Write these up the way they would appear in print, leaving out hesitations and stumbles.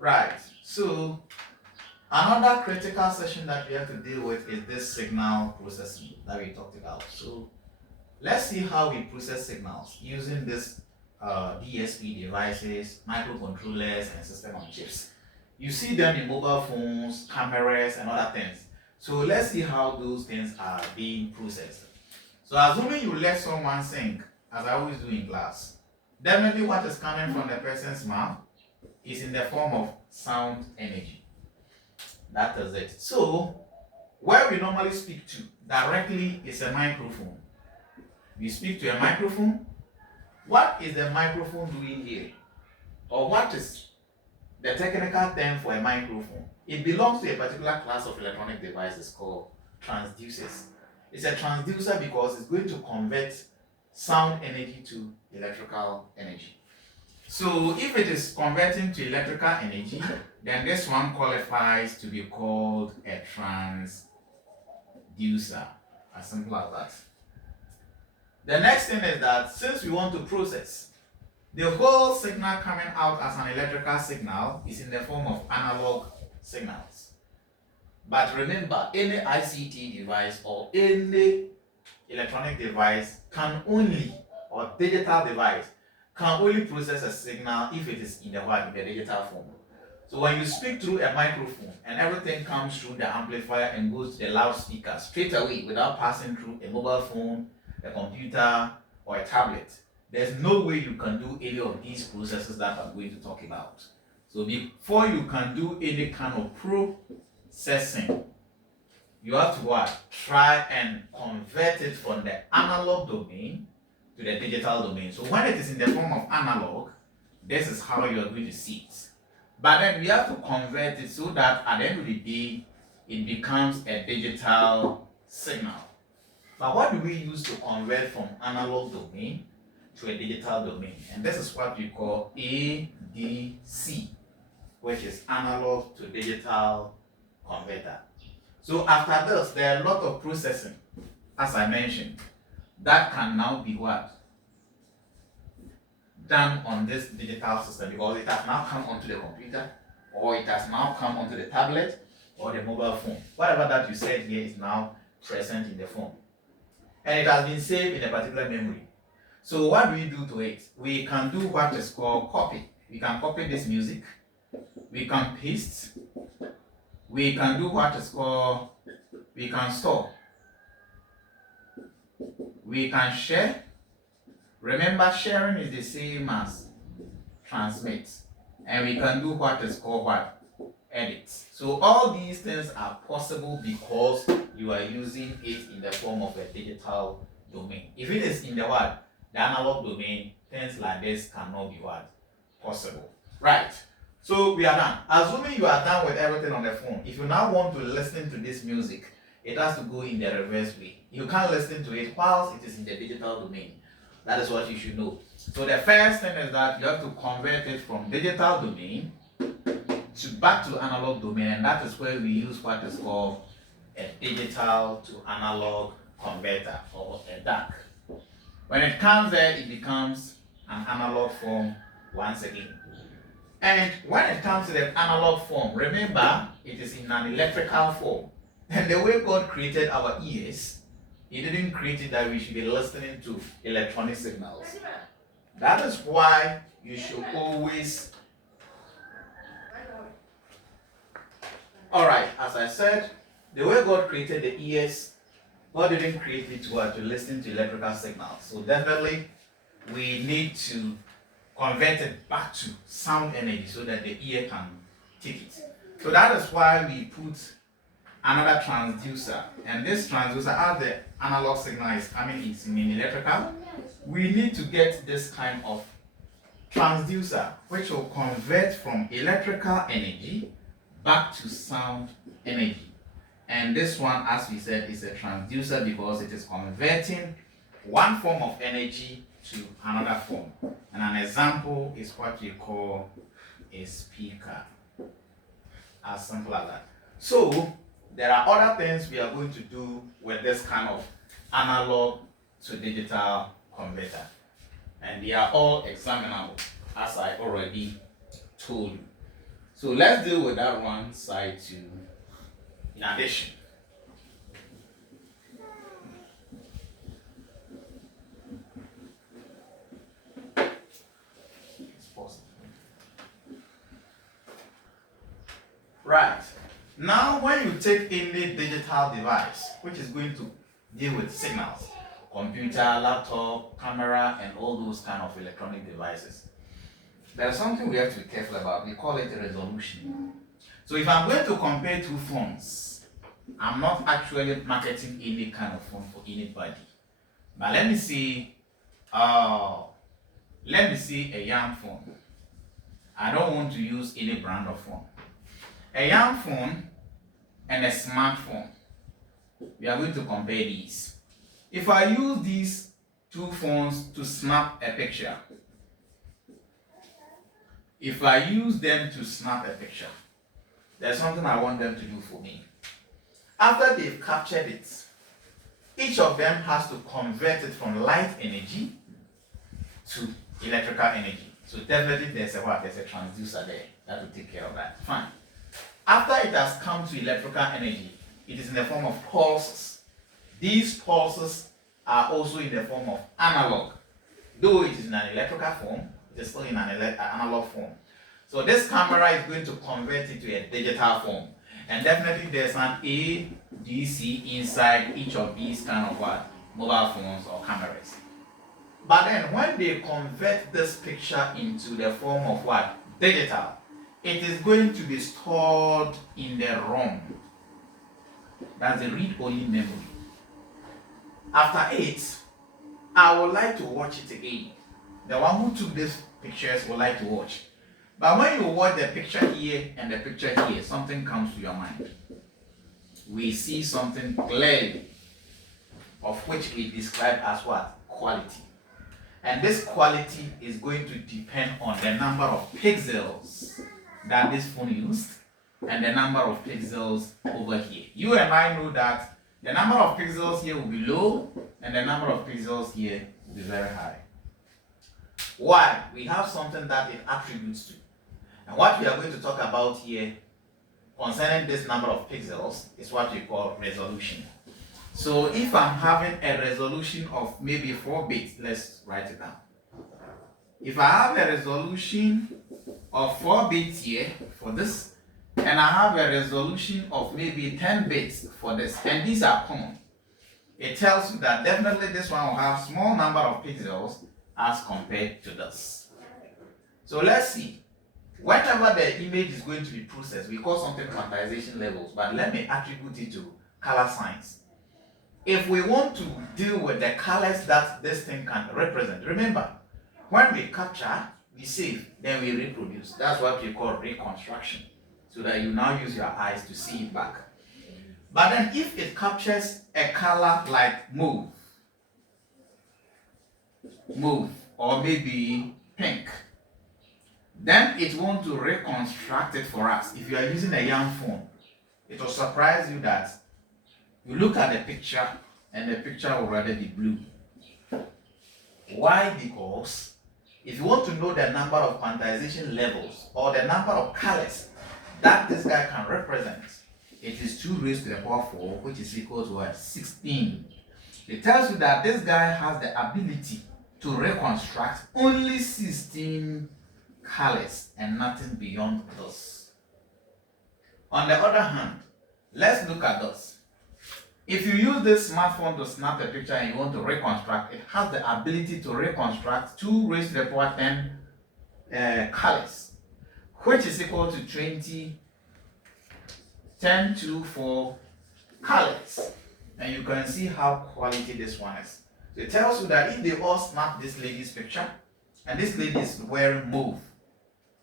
Right. So another critical section that we have to deal with is this signal processing that we talked about. So let's see how we process signals using this DSP devices, microcontrollers, and system on chips. You see them in mobile phones, cameras, and other things. So let's see how those things are being processed. So assuming you let someone sing, as I always do in class, definitely what is coming from the person's mouth is in the form of sound energy. That is it. So where we normally speak to directly is a microphone. We speak to a microphone. What is the microphone doing here? Or what is the technical term for a microphone? It belongs to a particular class of electronic devices called transducers. It's a transducer because it's going to convert sound energy to electrical energy. So if it is converting to electrical energy, then this one qualifies to be called a transducer. As simple as that. The next thing is that since we want to process, the whole signal coming out as an electrical signal is in the form of analog signals. But remember, any ICT device or any electronic device can only, or digital device, can only process a signal if it is in the what? In the digital form. So when you speak through a microphone and everything comes through the amplifier and goes to the loudspeaker straight away without passing through a mobile phone, a computer, or a tablet, there's no way you can do any of these processes that I'm going to talk about. So before you can do any kind of processing, you have to what? Try and convert it from the analog domain to the digital domain. So when it is in the form of analog, this is how you are going to see it. But then we have to convert it so that at the end of the day, it becomes a digital signal. But what do we use to convert from analog domain to a digital domain? And this is what we call ADC, which is analog to digital converter. So after this, there are a lot of processing, as I mentioned, that can now be what? Done on this digital system because it has now come onto the computer, or it has now come onto the tablet or the mobile phone. Whatever that you said here is now present in the phone. And it has been saved in a particular memory. So what do we do to it? We can do what is called copy. We can copy this music. We can paste. We can do what is called, we can store. We can share. Remember, sharing is the same as transmit. And we can do what is called what? Edit. So all these things are possible because you are using it in the form of a digital domain. If it is in the what? The analog domain, things like this cannot be what? Possible. Right. So we are done. Assuming you are done with everything on the phone, if you now want to listen to this music, it has to go in the reverse way. You can't listen to it whilst it is in the digital domain. That is what you should know. So the first thing is that you have to convert it from digital domain to back to analog domain, and that is where we use what is called a digital to analog converter, or a DAC. When it comes there, it becomes an analog form once again. And when it comes to the analog form, remember, it is in an electrical form. And the way God created our ears, He didn't create it that we should be listening to electronic signals. That is why you should always... Alright, as I said, the way God created the ears, God didn't create it to listen to electrical signals. So definitely, we need to convert it back to sound energy so that the ear can take it. So that is why we put another transducer. And this transducer, as the analog signal is coming, it's in electrical, we need to get this kind of transducer which will convert from electrical energy back to sound energy. And this one, as we said, is a transducer because it is converting one form of energy to another form. And an example is what we call a speaker. As simple as that. So there are other things we are going to do with this kind of analog to digital converter. And they are all examinable, as I already told you. So let's deal with that one side too. In addition, right. Now, when you take any digital device which is going to deal with signals, computer, laptop, camera, and all those kind of electronic devices, there's something we have to be careful about. We call it resolution. So if I'm going to compare two phones, I'm not actually marketing any kind of phone for anybody. But let me see a young phone. I don't want to use any brand of phone. A young phone and a smartphone. We are going to compare these. If I use these two phones to snap a picture, there's something I want them to do for me. After they've captured it, each of them has to convert it from light energy to electrical energy. So definitely there's a transducer there that will take care of that. Fine. After it has come to electrical energy, it is in the form of pulses. These pulses are also in the form of analog. Though it is in an electrical form, it is still in an analog form. So this camera is going to convert it to a digital form. And definitely there's an ADC inside each of these kind of mobile phones or cameras. But then when they convert this picture into the form of digital, it is going to be stored in the ROM. That's the read-only memory. After it, I would like to watch it again. The one who took these pictures would like to watch. But when you watch the picture here and the picture here, something comes to your mind. We see something clearly, of which we describe as quality. And this quality is going to depend on the number of pixels that this phone used and the number of pixels over here. You and I know that the number of pixels here will be low and the number of pixels here will be very high. Why? We have something that it attributes to. And what we are going to talk about here concerning this number of pixels is what we call resolution. So if I'm having a resolution of maybe 4 bits, let's write it down. If I have a resolution of 4 bits here for this, and I have a resolution of maybe 10 bits for this, and these are common, it tells you that definitely this one will have small number of pixels as compared to this. So let's see. Whenever the image is going to be processed, we call something quantization levels, but let me attribute it to color signs. If we want to deal with the colors that this thing can represent, remember, when we capture, we save, then we reproduce. That's what we call reconstruction, so that you now use your eyes to see it back. But then if it captures a color like mauve, or maybe pink, then it wants to reconstruct it for us. If you are using a young phone, it will surprise you that you look at the picture and the picture will rather be blue. Why? Because if you want to know the number of quantization levels or the number of colors that this guy can represent, it is 2 raised to the power 4, which is equal to 16. It tells you that this guy has the ability to reconstruct only 16 colors and nothing beyond this. On the other hand, let's look at this. If you use this smartphone to snap a picture and you want to reconstruct, it has the ability to reconstruct 2 raised to the power 10 colors, which is equal to 10 to 4 colors. And you can see how quality this one is. So it tells you that if they all snap this lady's picture, and this lady is wearing mauve,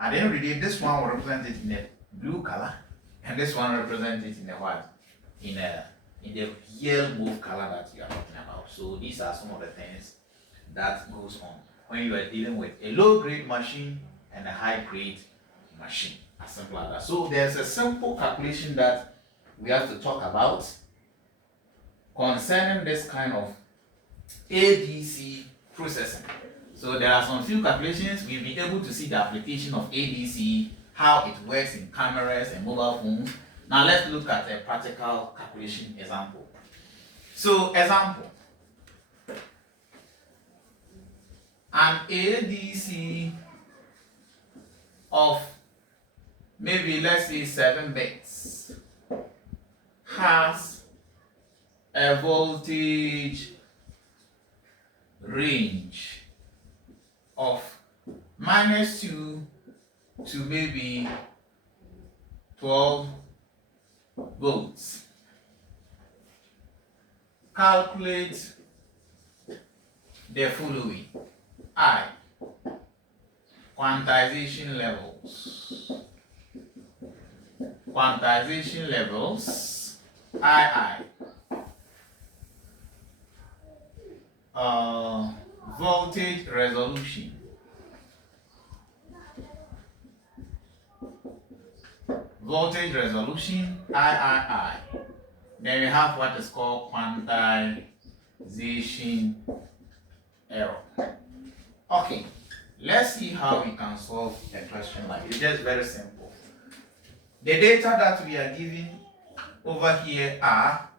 at the end of the day, this one will represent it in a blue color, and this one represents it in a what? In the yellow mauve color that you are talking about. So these are some of the things that goes on when you are dealing with a low-grade machine and a high-grade machine. As simple as that. So there's a simple calculation that we have to talk about concerning this kind of ADC processing. So there are some few calculations. We'll be able to see the application of ADC, how it works in cameras and mobile phones. Now let's look at a practical calculation example. So example, an ADC of maybe let's say 7 bits has a voltage range of -2 to maybe 12 volts. Calculate the following. I. Quantization levels. Quantization levels. II. Voltage resolution. Voltage resolution, III. Then we have what is called quantization error. Okay, let's see how we can solve a question like this. It's just very simple. The data that we are given over here are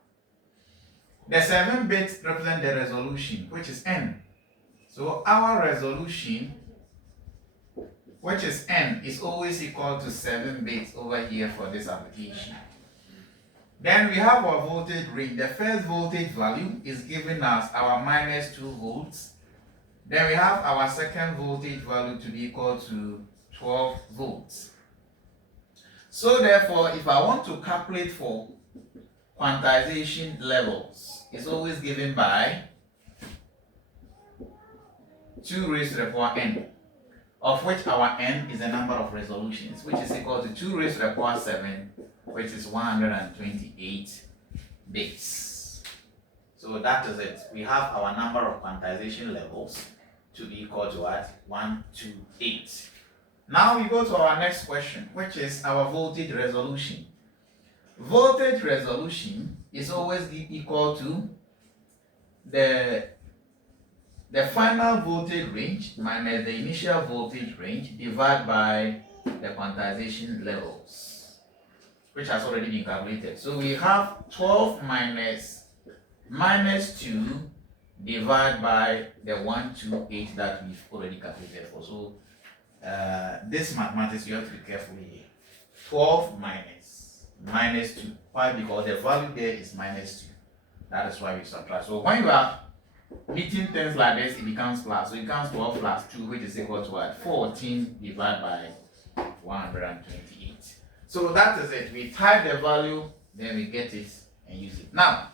the 7 bits represent the resolution, which is n. So our resolution, which is n, is always equal to 7 bits over here for this application. Then we have our voltage range. The first voltage value is given as our -2 volts. Then we have our second voltage value to be equal to 12 volts. So therefore, if I want to calculate for quantization levels, it's always given by 2 raised to the power n, of which our n is the number of resolutions, which is equal to 2 raised to the power 7, which is 128 bits. So that is it. We have our number of quantization levels to be equal to what? 128. Now we go to our next question, which is our voltage resolution. Voltage resolution is always equal to the final voltage range minus the initial voltage range divided by the quantization levels, which has already been calculated. So we have 12 minus -2 divided by the 128 that we've already calculated for. So this mathematics, you have to be careful here. 12 minus 2. Why? Because the value there is -2. That is why we subtract. So when you are meeting things like this, it becomes plus. So it becomes 12 plus 2, which is equal to what? 14 divided by 128. So that is it. We type the value, then we get it and use it. Now,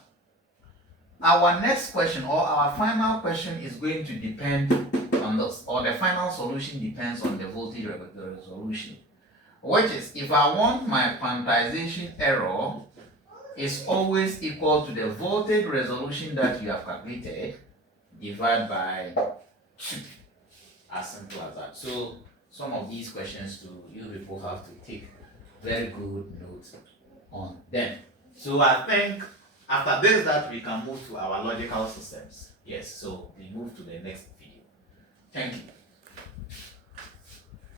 our next question or our final question is going to depend on this, or the final solution depends on the voltage resolution, which is if I want my quantization error is always equal to the voltage resolution that you have calculated divided by 2. As simple as that. So some of these questions too, you people have to take very good notes on them. So I think after this that we can move to our logical systems. Yes, so we move to the next video. Thank you.